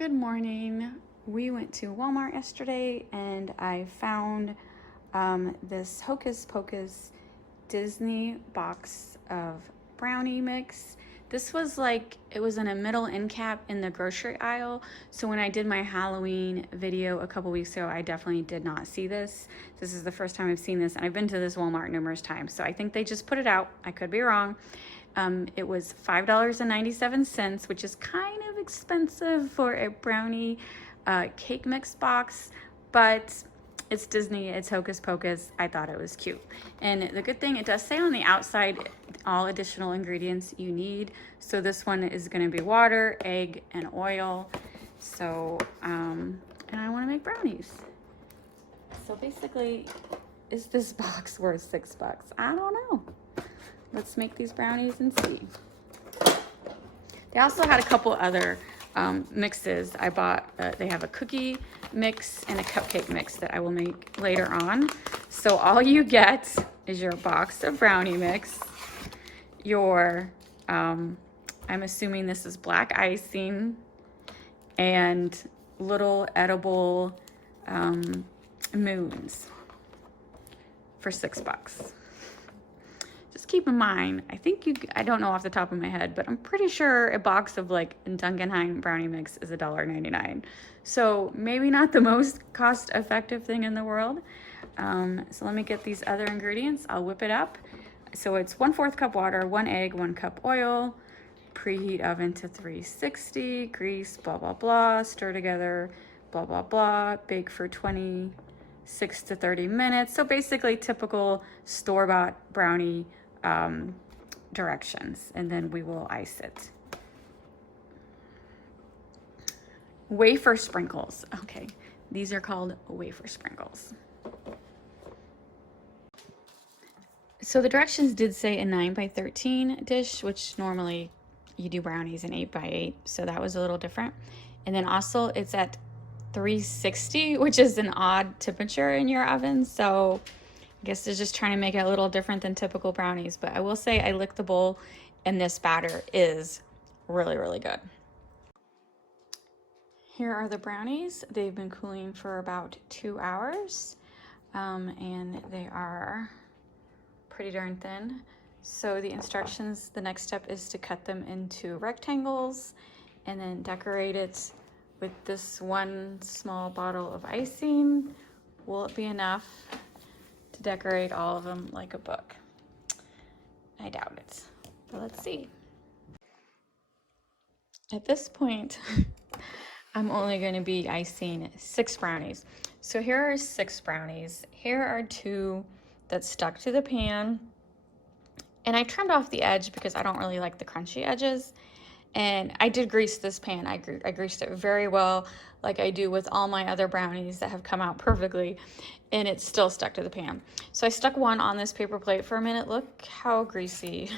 Good morning. We went to Walmart yesterday and I found this Hocus Pocus Disney box of brownie mix. This was it was in a middle end cap in the grocery aisle. So when I did my Halloween video a couple weeks ago, I definitely did not see this. This is the first time I've seen this, and I've been to this Walmart numerous times. So I think they just put it out. I could be wrong. It was $5.97, which is kind of expensive for a brownie cake mix box, but it's Disney, it's Hocus Pocus. I thought it was cute. And the good thing, it does say on the outside all additional ingredients you need. So this one is going to be water, egg, and oil. So, and I want to make brownies. So basically, is this box worth $6? I don't know. Let's make these brownies and see. They also had a couple other mixes. I bought, they have a cookie mix and a cupcake mix that I will make later on. So all you get is your box of brownie mix, your, I'm assuming this is black icing, and little edible moons for $6. Just keep in mind, I don't know off the top of my head, but I'm pretty sure a box of Duncan brownie mix is $1.99. So maybe not the most cost-effective thing in the world. So let me get these other ingredients. I'll whip it up. So it's 1/4 cup water, 1 egg, 1 cup oil, preheat oven to 360, grease, blah, blah, blah, stir together, blah, blah, blah, bake for 26 to 30 minutes. So basically typical store-bought brownie directions, and then we will ice it. Wafer sprinkles. Okay, these are called wafer sprinkles. So the directions did say a 9x13 dish, which normally you do brownies in 8x8, so that was a little different. And then also it's at 360, which is an odd temperature in your oven, so I guess they're just trying to make it a little different than typical brownies. But I will say I licked the bowl, and this batter is really, really good. Here are the brownies. They've been cooling for about 2 hours, and they are pretty darn thin. So the instructions, the next step is to cut them into rectangles and then decorate it with this one small bottle of icing. Will it be enough to decorate all of them like a book? I doubt it, but let's see. At this point, I'm only going to be icing 6 brownies. So here are 6 brownies. Here are 2 that stuck to the pan. And I trimmed off the edge because I don't really like the crunchy edges. And I did grease this pan. I greased it very well, like I do with all my other brownies that have come out perfectly, and it's still stuck to the pan. So I stuck one on this paper plate for a minute. Look how greasy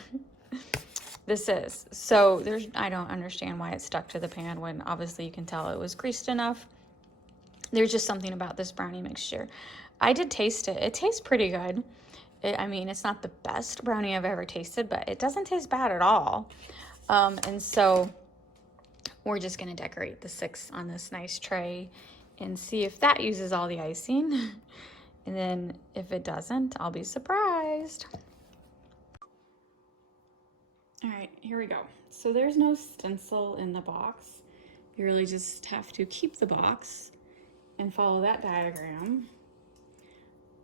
this is. So I don't understand why it's stuck to the pan when obviously you can tell it was greased enough. There's just something about this brownie mixture. I did taste it. It tastes pretty good. I mean, it's not the best brownie I've ever tasted, but it doesn't taste bad at all. And so we're just going to decorate the 6 on this nice tray and see if that uses all the icing. And then if it doesn't, I'll be surprised. All right, here we go. So there's no stencil in the box. You really just have to keep the box and follow that diagram.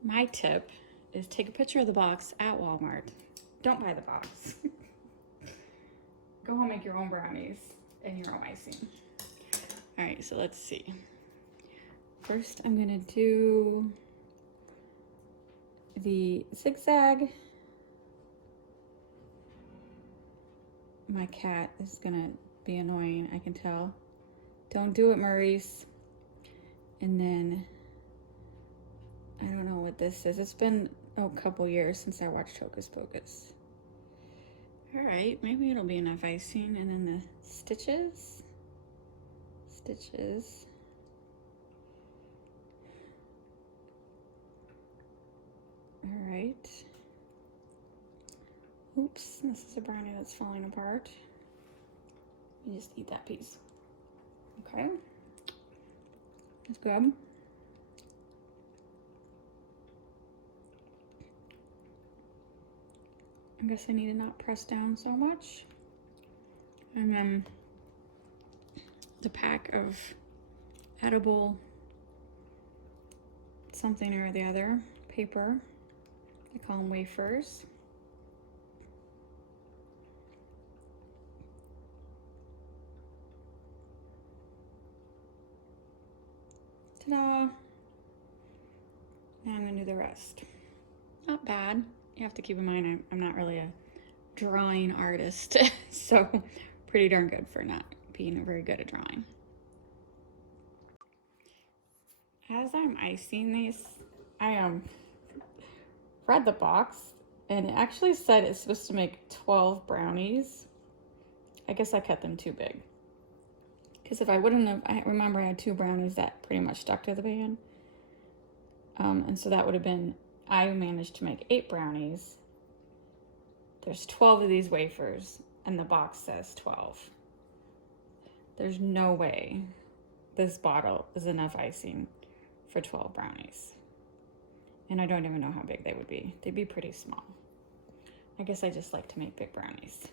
My tip is take a picture of the box at Walmart. Don't buy the box. Go home, make your own brownies and your own icing. All right, so let's see. First, I'm gonna do the zigzag. My cat is gonna be annoying, I can tell. Don't do it, Maurice. And then, I don't know what this is. It's been a couple years since I watched Hocus Pocus. All right, maybe it'll be enough icing. And then the stitches. All right. Oops, this is a brownie that's falling apart. You just eat that piece. Okay. It's good. I guess I need to not press down so much. And then the pack of edible something or the other paper. I call them wafers. Ta-da! Now I'm gonna do the rest. Not bad. You have to keep in mind I'm not really a drawing artist, so pretty darn good for not being very good at drawing. As I'm icing these, I read the box and it actually said it's supposed to make 12 brownies. I guess I cut them too big. Because if I wouldn't have, I remember I had 2 brownies that pretty much stuck to the pan. And so that would have been, I managed to make 8 brownies. There's 12 of these wafers and the box says 12. There's no way this bottle is enough icing for 12 brownies. And I don't even know how big they would be. They'd be pretty small. I guess I just like to make big brownies.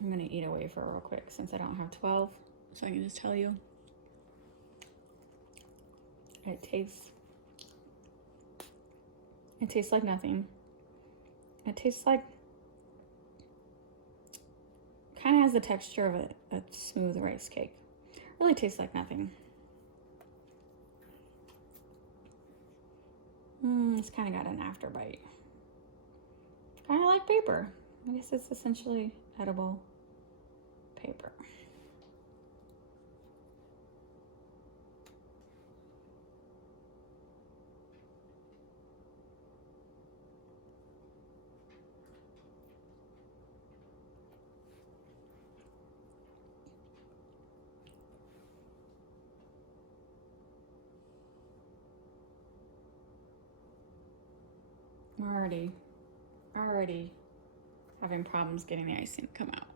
I'm gonna eat a wafer real quick since I don't have 12, so I can just tell you. It tastes like nothing. It tastes like, kind of has the texture of a smooth rice cake. Really tastes like nothing. It's kind of got an after bite. Kind of like paper. I guess it's essentially edible paper. I'm already having problems getting the icing to come out.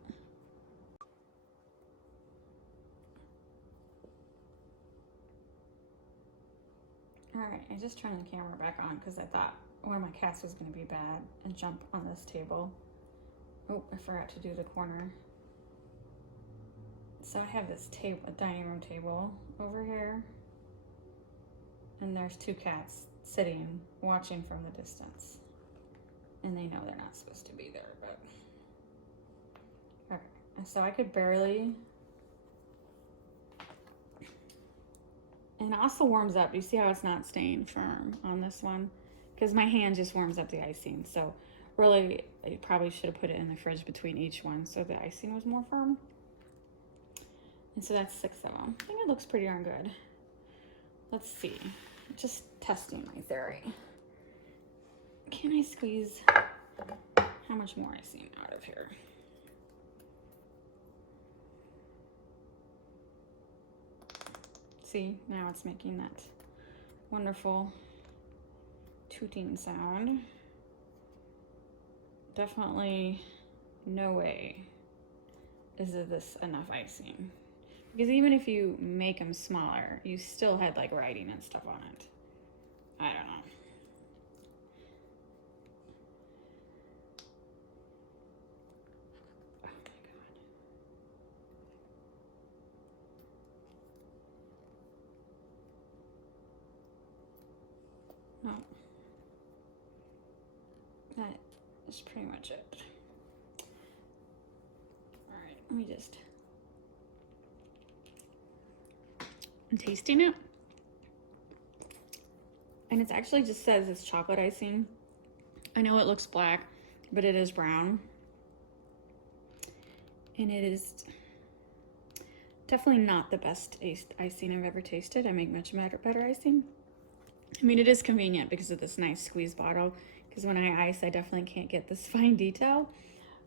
All right, I just turned the camera back on because I thought one of my cats was going to be bad and jump on this table. Oh, I forgot to do the corner. So I have this table, a dining room table over here, and there's 2 cats sitting, watching from the distance. And they know they're not supposed to be there, but okay. And so I could barely. And it also warms up. You see how it's not staying firm on this one? Because my hand just warms up the icing. So really, I probably should have put it in the fridge between each one so the icing was more firm. And so that's 6 of them. I think it looks pretty darn good. Let's see. Just testing my theory. Can I squeeze how much more icing out of here? See, now it's making that wonderful tooting sound. Definitely no way is this enough icing. Because even if you make them smaller, you still had like writing and stuff on it. I don't know. Oh my god. No. That is pretty much it. All right, let me just. I'm tasting it. And it actually just says it's chocolate icing. I know it looks black, but it is brown. And it is definitely not the best icing I've ever tasted. I make much better icing. I mean, it is convenient because of this nice squeeze bottle. Because when I ice, I definitely can't get this fine detail.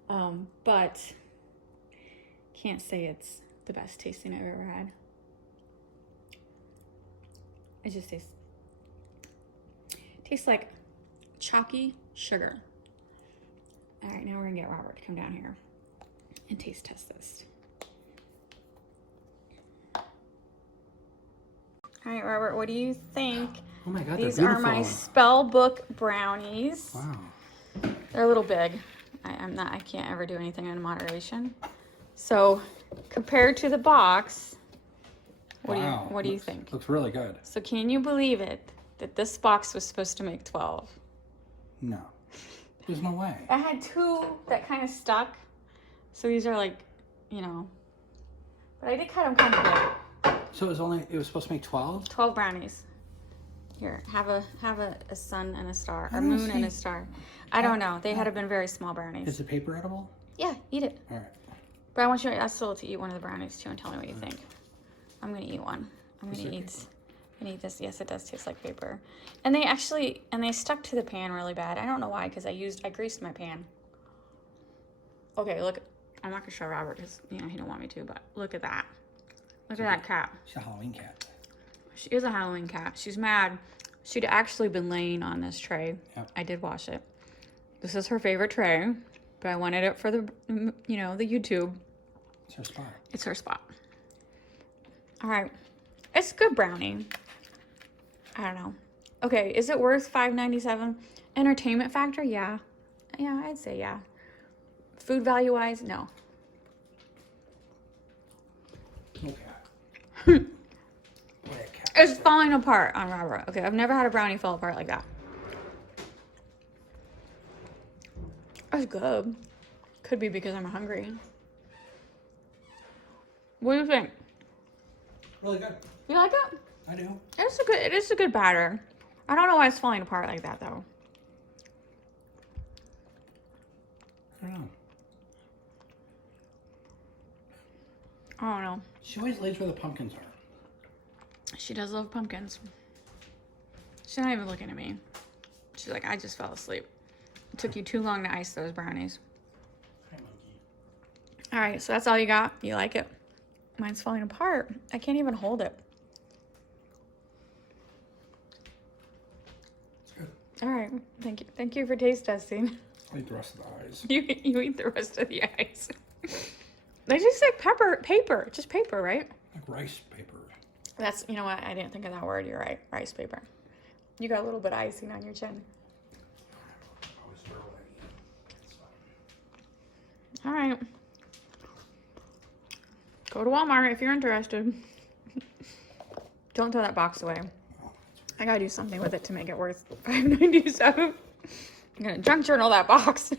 But can't say it's the best tasting I've ever had. It just tastes like chalky sugar. All right, now we're gonna get Robert to come down here. and taste test this. All right, Robert, what do you think? Oh my God, These they're are my beautiful. spell book brownies. Wow. They're a little big. I can't ever do anything in moderation. So compared to the box, what do you think? Looks really good. So can you believe it that this box was supposed to make 12? No. There's no way. I had 2 that kind of stuck. So these are like, you know, but I did cut them kind of big. So it was supposed to make 12? 12 brownies. Here, have a sun and a star, or moon and a star. I don't know. They had been very small brownies. Is the paper edible? Yeah, eat it. All right. But I want you also to eat one of the brownies too and tell me what you think. I'm gonna eat one. I'm gonna eat this. Yes, it does taste like paper. And they stuck to the pan really bad. I don't know why, because I greased my pan. Okay, look. I'm not gonna show Robert because he don't want me to. But look at that. Look at that cat. She's a Halloween cat. She is a Halloween cat. She's mad. She'd actually been laying on this tray. Yep. I did wash it. This is her favorite tray, but I wanted it for the YouTube. It's her spot. It's her spot. All right. It's a good brownie. I don't know. Okay, is it worth $5.97? Entertainment factor? Yeah. Yeah, I'd say yeah. Food value-wise? No. Okay. It's falling apart on Robert. Okay, I've never had a brownie fall apart like that. That's good. Could be because I'm hungry. What do you think? Really good. You like it? I do. It is a good batter. I don't know why it's falling apart like that though. I don't know. I don't know. She always lays where the pumpkins are. She does love pumpkins. She's not even looking at me. She's like, I just fell asleep. It took you too long to ice those brownies. Hi, monkey. All right, so that's all you got? You like it? Mine's falling apart. I can't even hold it. It's good. All right, thank you. Thank you for taste testing. I'll eat the rest of the eyes. You eat the rest of the ice. They just like paper, just paper, right? Like rice paper. That's, you know what? I didn't think of that word. You're right. Rice paper. You got a little bit of icing on your chin. All right. Go to Walmart if you're interested. Don't throw that box away. I gotta do something with it to make it worth $5.97. I'm gonna junk journal that box.